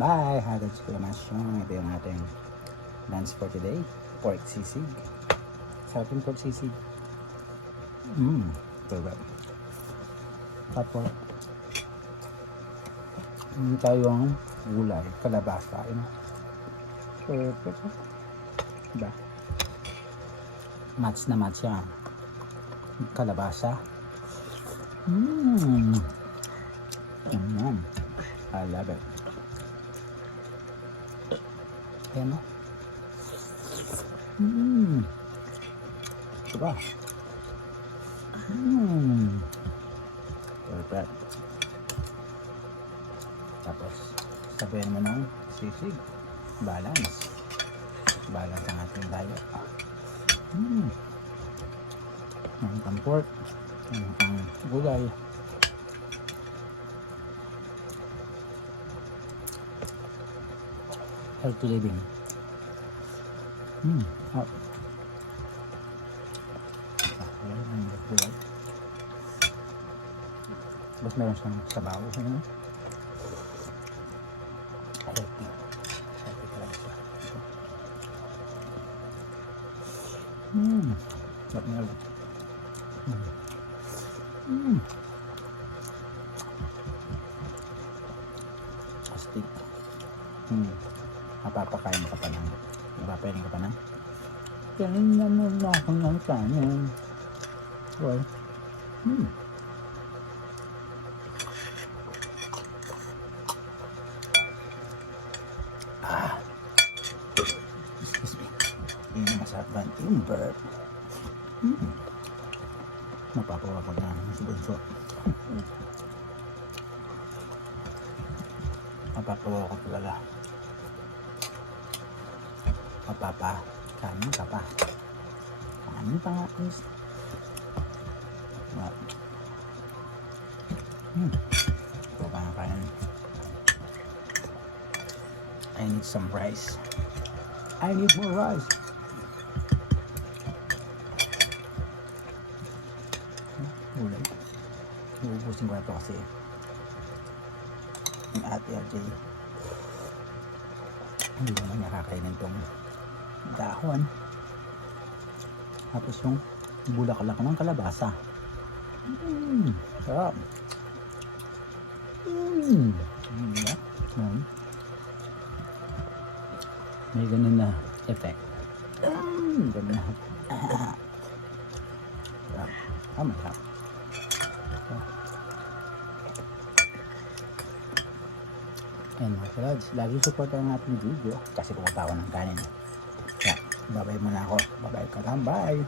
katambay, hatid sa kalamasyon. Ito yung ating lunch for today. Pork sisig. Sarap yung pork sisig. Sarap. Tapos, tayong gulay, kalabasa. Perfect. Diba? Match na match yan. Kalabasa. Yum. I love it. Ayan o. Diba? Perfect. Tapos, sabihin mo ng sisig. Balance. Balance ang ating diet. Ang pork. Ang gulay. Healthy living. Hot. Gulay. Tapos meron siyang sabaw. Healthy. Healthy talaga siya. Sarap na ulit. Astig. Mapapakain ka pa ng mapapainin ka pa ng kanin naman na akong ng kanin. Well, excuse me. Yun yung masarap ba yung burp. Mapapawa ko na sa bunso. Mapapawa ko talaga. Kanin ka pa. Kanin pa nga is. Ito pa nga kanin. I need some rice. I need more rice. Ulay. Uubusin ko na ito kasi yung ate RJ hindi naman nakakainin itong dahon. Tapos yung bulaklak ng kalabasa. Sarap. May ganun na effect. Ganun na. Masarap. And mga kalads, lagi support ang ating video kasi kumapa ako ng kanin. Kaya, babay muna ako. Babay ka lang, bye!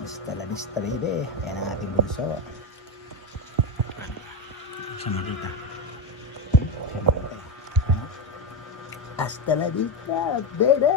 Hasta la vista, baby. Ayan ang ating bunso. Sa makita. Hasta la vista, baby!